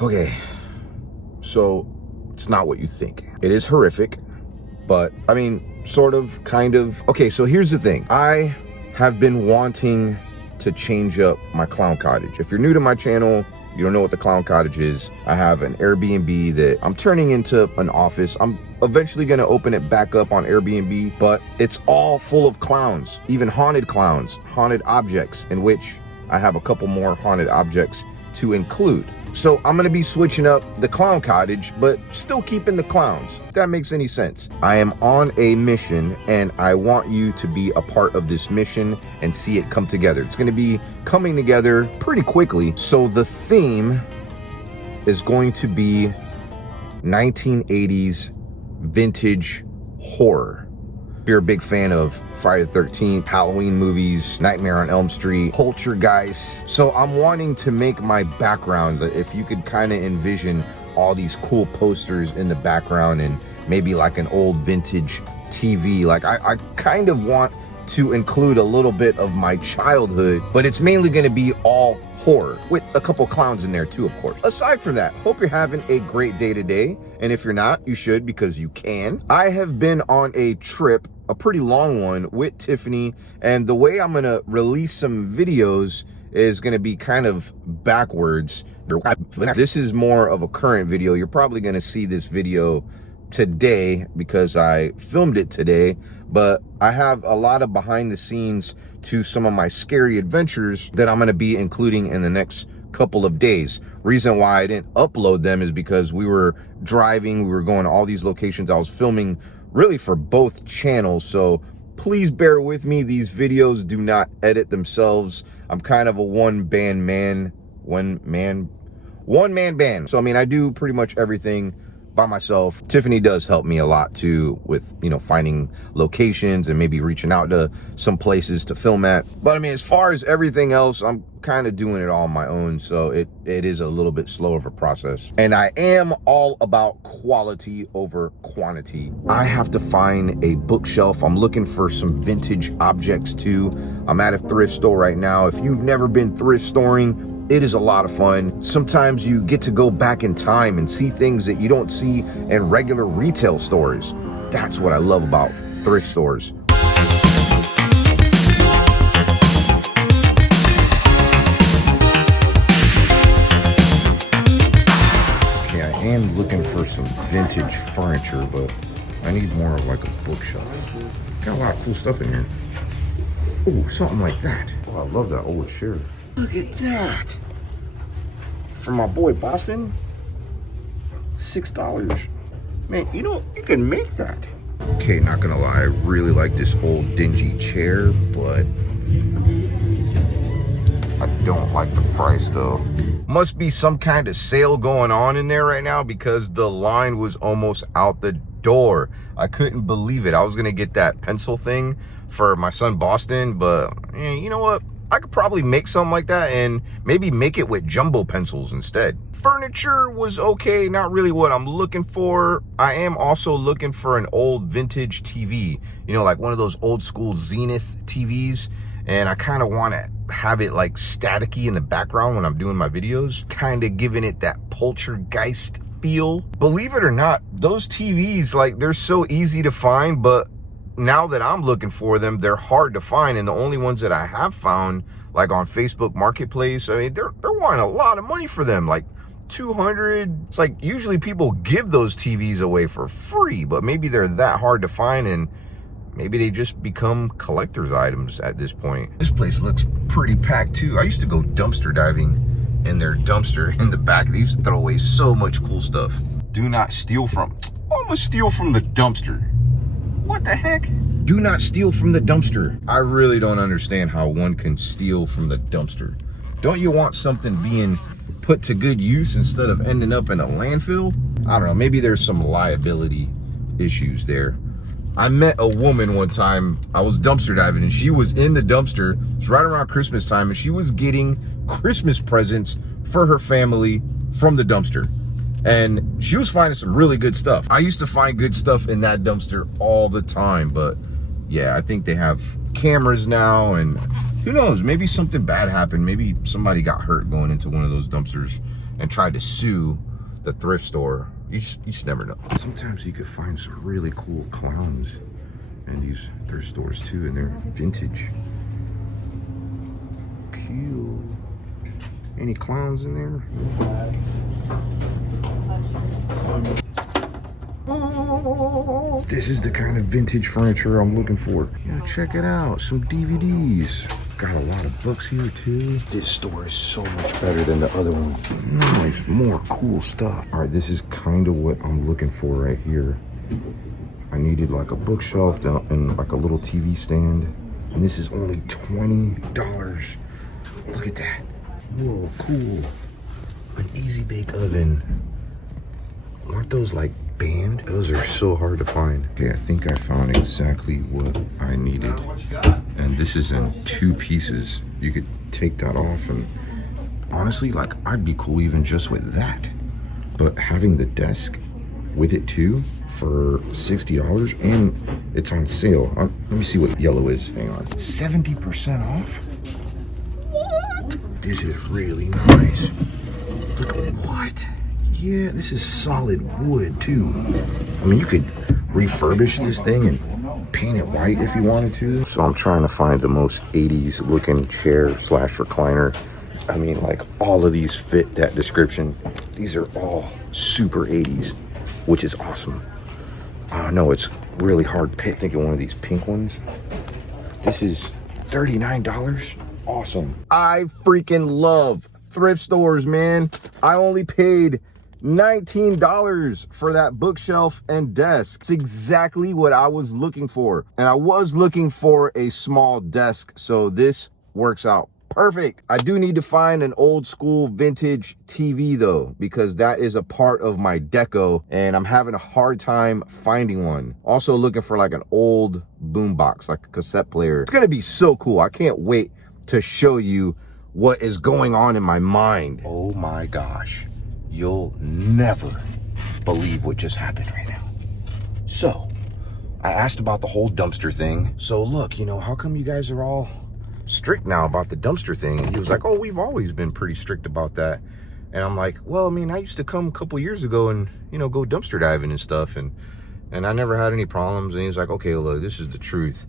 Okay, so it's not what you think. It is horrific, but I mean, sort of, kind of. Okay, so here's the thing. I have been wanting to change up my clown cottage. If you're new to my channel, you don't know what the clown cottage is. I have an Airbnb that I'm turning into an office. I'm eventually gonna open it back up on Airbnb, but it's all full of clowns, even haunted clowns, haunted objects, in which I have a couple more haunted objects to include. So I'm gonna be switching up the clown cottage, but still keeping the clowns, if that makes any sense. I am on a mission, and I want you to be a part of this mission and see it come together. It's gonna be coming together pretty quickly. So the theme is going to be 1980s vintage horror. If you're a big fan of Friday the 13th, Halloween movies, Nightmare on Elm Street, Poltergeist. So I'm wanting to make my background, if you could kind of envision all these cool posters in the background and maybe like an old vintage TV. Like I kind of want to include a little bit of my childhood, but it's mainly gonna be all horror with a couple clowns in there too, of course. Aside from that, hope you're having a great day today. And if you're not, you should, because you can. I have been on a trip, a pretty long one, with Tiffany, and the way I'm gonna release some videos is gonna be kind of backwards. This is more of a current video. You're probably gonna see this video today because I filmed it today, but I have a lot of behind the scenes to some of my scary adventures that I'm gonna be including in the next couple of days. Reason why I didn't upload them is because we were driving, we were going to all these locations. I was filming really for both channels, so please bear with me. These videos do not edit themselves. I'm kind of a one-man band. So I mean, I do pretty much everything by myself. Tiffany does help me a lot too with, you know, finding locations and maybe reaching out to some places to film at. But I mean, as far as everything else, I'm kind of doing it all on my own, so it is a little bit slower of a process. And I am all about quality over quantity. I have to find a bookshelf. I'm looking for some vintage objects too. I'm at a thrift store right now. If you've never been thrift storing, it is a lot of fun. Sometimes you get to go back in time and see things that you don't see in regular retail stores. That's what I love about thrift stores. Okay, I am looking for some vintage furniture, but I need more of like a bookshelf. Got a lot of cool stuff in here. Oh, something like that. Oh, I love that old chair. Look at that. From my boy Boston, $6. Man, you know, you can make that. Okay, not gonna lie, I really like this old dingy chair, but I don't like the price though. Must be some kind of sale going on in there right now because the line was almost out the door. I couldn't believe it. I was gonna get that pencil thing for my son Boston, but you know what? I could probably make something like that and maybe make it with jumbo pencils instead. Furniture was okay, not really what I'm looking for. I am also looking for an old vintage TV, you know, like one of those old school Zenith TVs. And I kind of want to have it like staticky in the background when I'm doing my videos, kind of giving it that poltergeist feel. Believe it or not, those TVs, like, they're so easy to find, but now that I'm looking for them, they're hard to find. And the only ones that I have found, like on Facebook Marketplace, I mean, they're wanting a lot of money for them, like $200. It's like usually people give those TVs away for free, but maybe they're that hard to find and maybe they just become collector's items at this point. This place looks pretty packed too. I used to go dumpster diving in their dumpster in the back. They used to throw away so much cool stuff. Do not steal from, I'm gonna steal from the dumpster. What the heck? Do not steal from the dumpster. I really don't understand how one can steal from the dumpster. Don't you want something being put to good use instead of ending up in a landfill? I don't know, maybe there's some liability issues there. I met a woman one time, I was dumpster diving and she was in the dumpster. It was right around Christmas time and she was getting Christmas presents for her family from the dumpster. And she was finding some really good stuff. I used to find good stuff in that dumpster all the time, but yeah, I think they have cameras now and who knows, maybe something bad happened. Maybe somebody got hurt going into one of those dumpsters. and tried to sue the thrift store. You just never know. Sometimes you could find some really cool clowns in these thrift stores too, and they're vintage. Cute. Any clowns in there? Oh, this is the kind of vintage furniture I'm looking for. Yeah, check it out. Some DVDs. Got a lot of books here too. This store is so much better than the other one. Nice, more cool stuff. All right, this is kind of what I'm looking for right here. I needed like a bookshelf and like a little TV stand. And this is only $20. Look at that. Whoa, cool. An easy bake oven. Aren't those like banned? Those are so hard to find. Okay, I think I found exactly what I needed. And this is in 2 pieces. You could take that off, and honestly, like, I'd be cool even just with that. But having the desk with it too for $60, and it's on sale. Let me see what yellow is. Hang on. 70% off? What? This is really nice. Look at what? Yeah, this is solid wood too. I mean, you could refurbish this thing and paint it white if you wanted to. So I'm trying to find the most 80s looking chair / recliner. I mean, like, all of these fit that description. These are all super 80s, which is awesome. I don't know, it's really hard to think of one of these pink ones. This is $39. Awesome. I freaking love thrift stores, man. I only paid $19 for that bookshelf and desk. It's exactly what I was looking for. And I was looking for a small desk, so this works out perfect. I do need to find an old school vintage TV though, because that is a part of my deco and I'm having a hard time finding one. Also looking for like an old boombox, like a cassette player. It's gonna be so cool. I can't wait to show you what is going on in my mind. Oh my gosh. You'll never believe what just happened right now. So, I asked about the whole dumpster thing. So look, you know, how come you guys are all strict now about the dumpster thing? And he was like, oh, we've always been pretty strict about that. And I'm like, well, I mean, I used to come a couple years ago and, you know, go dumpster diving and stuff. And I never had any problems. And he was like, okay, well, look, this is the truth.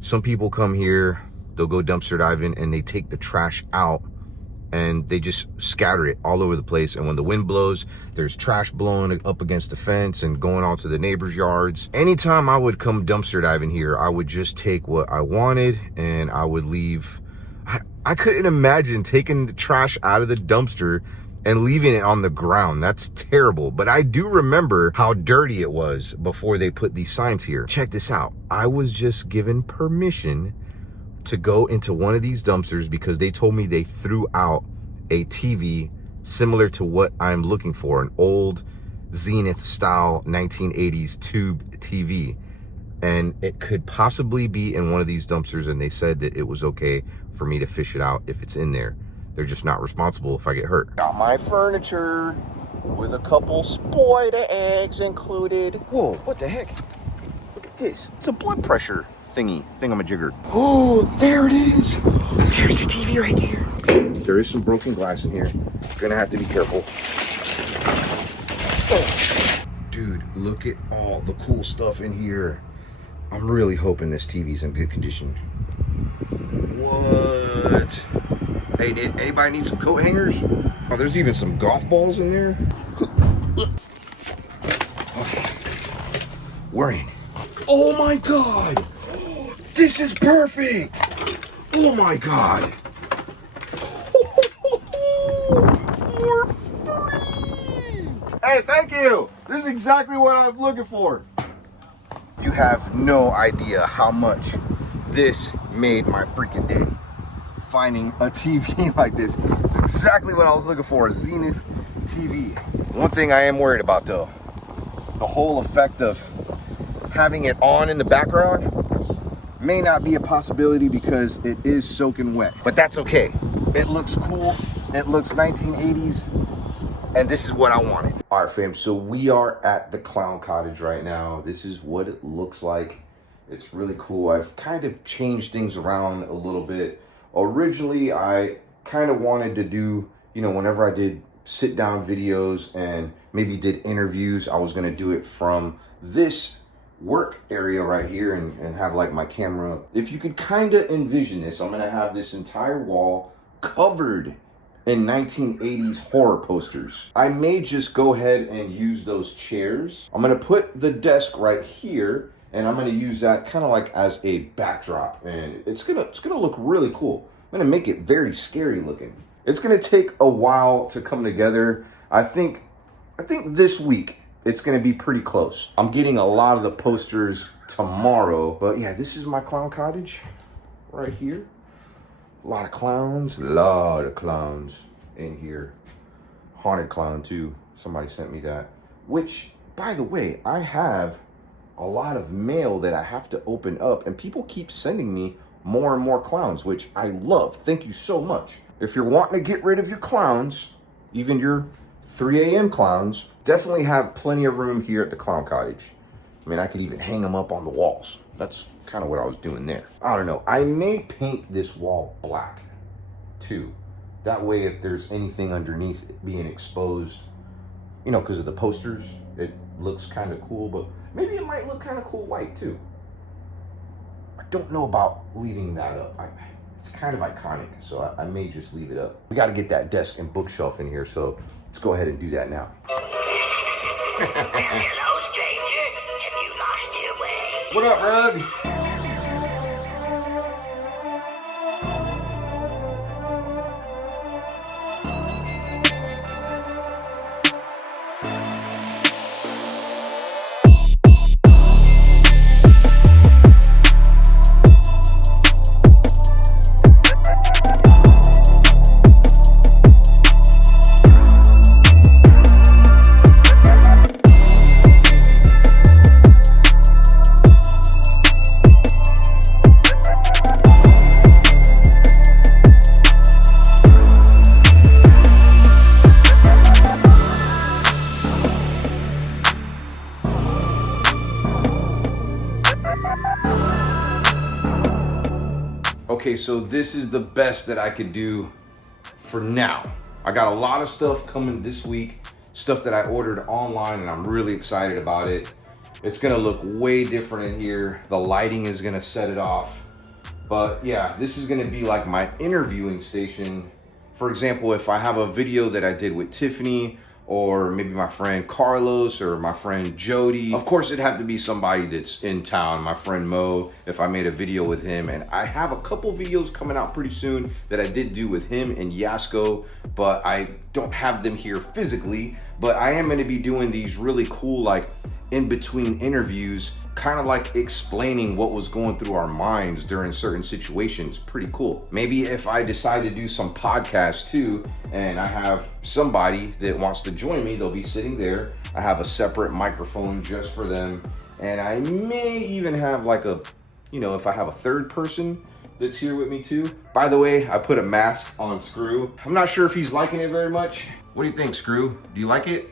Some people come here, they'll go dumpster diving and they take the trash out and they just scatter it all over the place. And when the wind blows, there's trash blowing up against the fence and going onto the neighbors' yards. Anytime I would come dumpster diving here, I would just take what I wanted and I would leave. I couldn't imagine taking the trash out of the dumpster and leaving it on the ground. That's terrible. But I do remember how dirty it was before they put these signs here. Check this out. I was just given permission to go into one of these dumpsters because they told me they threw out a TV similar to what I'm looking for, an old Zenith style 1980s tube TV. And it could possibly be in one of these dumpsters, and they said that it was okay for me to fish it out if it's in there. They're just not responsible if I get hurt. Got my furniture with a couple spider eggs included. Whoa, what the heck? Look at this. It's a blood pressure thingamajigger. Oh, there it is. There's the TV right there. There is some broken glass in here. Gonna have to be careful. Oh. Dude, look at all the cool stuff in here. I'm really hoping this TV's in good condition. What? Hey, did anybody need some coat hangers? Oh, there's even some golf balls in there. Okay. We're in. Oh my God. This is perfect! Oh my God! For free! Hey, thank you! This is exactly what I'm looking for. You have no idea how much this made my freaking day. Finding a TV like this. It's exactly what I was looking for, a Zenith TV. One thing I am worried about though, the whole effect of having it on in the background may not be a possibility because it is soaking wet, but that's okay. It looks cool, it looks 1980s, and this is what I wanted. All right, fam, so we are at the clown cottage right now. This is what it looks like. It's really cool. I've kind of changed things around a little bit. Originally, I kind of wanted to do, you know, whenever I did sit down videos and maybe did interviews, I was gonna do it from this work area right here and have like my camera. If you could kind of envision this, I'm gonna have this entire wall covered in 1980s horror posters. I may just go ahead and use those chairs. I'm gonna put the desk right here and I'm gonna use that kind of like as a backdrop, and it's gonna look really cool. I'm gonna make it very scary looking. It's gonna take a while to come together. I think this week it's gonna be pretty close. I'm getting a lot of the posters tomorrow, but yeah, this is my clown cottage right here. A lot of clowns in here. Haunted clown too. Somebody sent me that. Which, by the way, I have a lot of mail that I have to open up, and people keep sending me more and more clowns, which I love. Thank you so much. If you're wanting to get rid of your clowns, even your 3 a.m. clowns, definitely have plenty of room here at the clown cottage. I mean, I could even hang them up on the walls. That's kind of what I was doing there. I don't know. I may paint this wall black too. That way, if there's anything underneath it being exposed, you know, because of the posters, it looks kind of cool, but maybe it might look kind of cool white too. I don't know about leaving that up. It's kind of iconic, so I may just leave it up. We got to get that desk and bookshelf in here, so let's go ahead and do that now. Hello, stranger. Have you lost your way? What up, Rug? Okay, so this is the best that I could do for now. I got a lot of stuff coming this week, stuff that I ordered online, and I'm really excited about it. It's gonna look way different in here. The lighting is gonna set it off. But yeah, this is gonna be like my interviewing station. For example, if I have a video that I did with Tiffany, or maybe my friend Carlos or my friend Jody. Of course, it'd have to be somebody that's in town, my friend Mo, if I made a video with him. And I have a couple videos coming out pretty soon that I did do with him and Yasko, but I don't have them here physically. But I am gonna be doing these really cool, like in between interviews, kind of like explaining what was going through our minds during certain situations. Pretty cool. Maybe if I decide to do some podcasts too, and I have somebody that wants to join me, they'll be sitting there. I have a separate microphone just for them. And I may even have like a, you know, if I have a third person that's here with me too. By the way, I put a mask on Screw. I'm not sure if he's liking it very much. What do you think, Screw? Do you like it?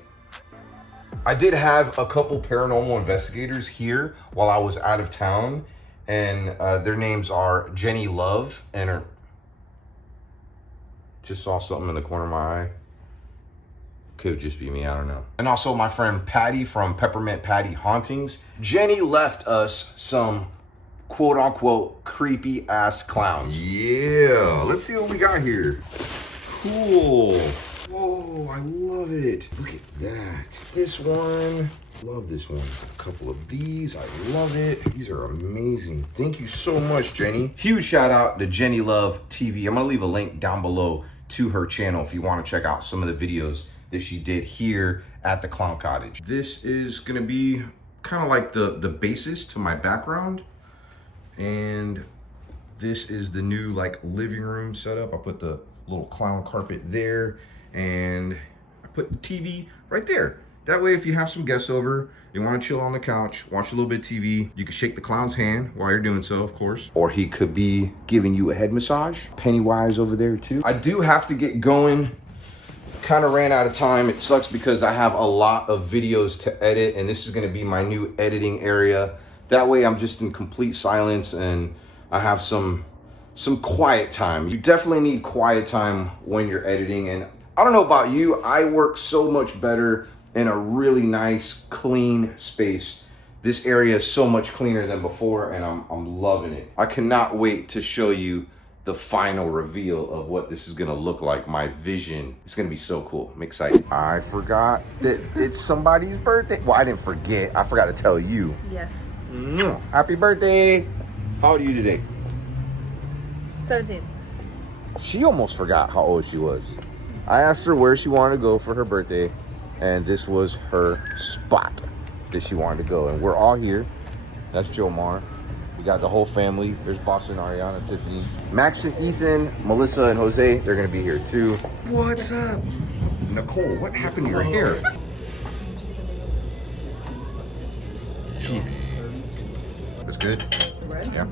I did have a couple paranormal investigators here while I was out of town, and their names are Jenny Love and her, just saw something in the corner of my eye. Could just be me, I don't know. And also my friend Patty from Peppermint Patty Hauntings. Jenny left us some quote unquote creepy ass clowns. Yeah, let's see what we got here. Cool. Whoa, I love it. Look at that. This one, love this one. A couple of these, I love it. These are amazing. Thank you so much, Jenny. Huge shout out to Jenny Love TV. I'm gonna leave a link down below to her channel if you wanna check out some of the videos that she did here at the Clown Cottage. This is gonna be kind of like the basis to my background. And this is the new like living room setup. I put the little clown carpet there, and I put the TV right there. That way, if you have some guests over, you want to chill on the couch, watch a little bit of TV, you can shake the clown's hand while you're doing so, of course. Or he could be giving you a head massage. Pennywise over there too. I do have to get going. Kind of ran out of time. It sucks because I have a lot of videos to edit, and this is going to be my new editing area. That way I'm just in complete silence and I have some quiet time. You definitely need quiet time when you're editing, and I don't know about you, I work so much better in a really nice, clean space. This area is so much cleaner than before, and I'm loving it. I cannot wait to show you the final reveal of what this is gonna look like. My vision. It's gonna be so cool. I'm excited. I forgot that it's somebody's birthday. Well, I didn't forget. I forgot to tell you. Yes. Happy birthday. How old are you today? 17. She almost forgot how old she was. I asked her where she wanted to go for her birthday, and this was her spot that she wanted to go. And we're all here. That's Omar. We got the whole family. There's Boston, Ariana, Tiffany, Max and Ethan, Melissa and Jose. They're gonna be here too. What's up? Nicole, what happened to your hair? Cheese. That's good? Yeah.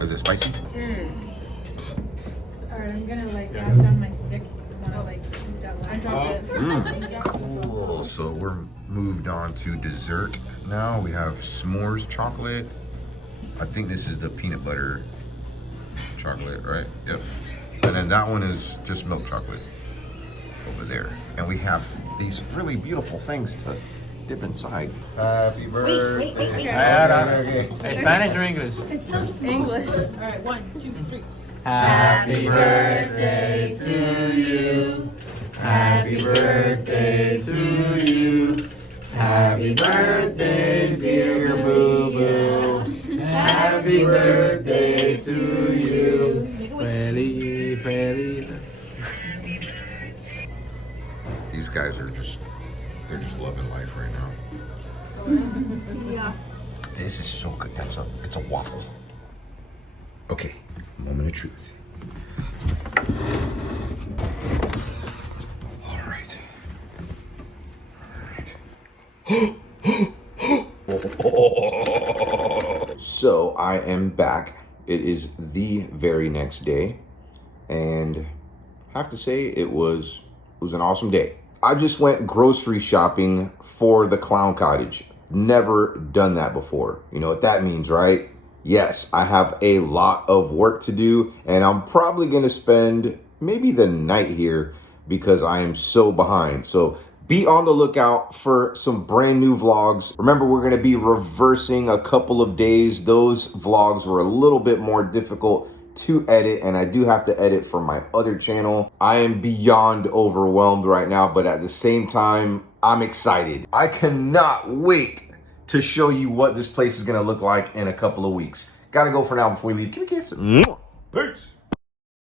Is it spicy? Alright, I'm gonna like pass down my stick. I wanna like shoot that one. I dropped it. Cool. So we're moved on to dessert now. We have s'mores chocolate. I think this is the peanut butter chocolate, right? Yep. And then that one is just milk chocolate over there. And we have these really beautiful things to dip inside. Happy birthday. Wait. Spanish or English? It's so small. English. Alright, 1, 2, 3. Happy birthday to you. Happy birthday to you. Happy birthday, dear Boo Boo. Happy birthday to you. Feliz, feliz. These guys are they're just loving life right now. Yeah. This is so good. It's a waffle. Okay, moment of truth. All right. So I am back. It is the very next day, and I have to say it was an awesome day. I just went grocery shopping for the clown cottage. Never done that before. You know what that means, right? Yes, I have a lot of work to do, and I'm probably gonna spend maybe the night here because I am so behind. So be on the lookout for some brand new vlogs. Remember, we're gonna be reversing a couple of days. Those vlogs were a little bit more difficult to edit, and I do have to edit for my other channel. I am beyond overwhelmed right now, but at the same time, I'm excited. I cannot wait to show you what this place is gonna look like in a couple of weeks. Gotta go for now before we leave. Give me a kiss. Peace.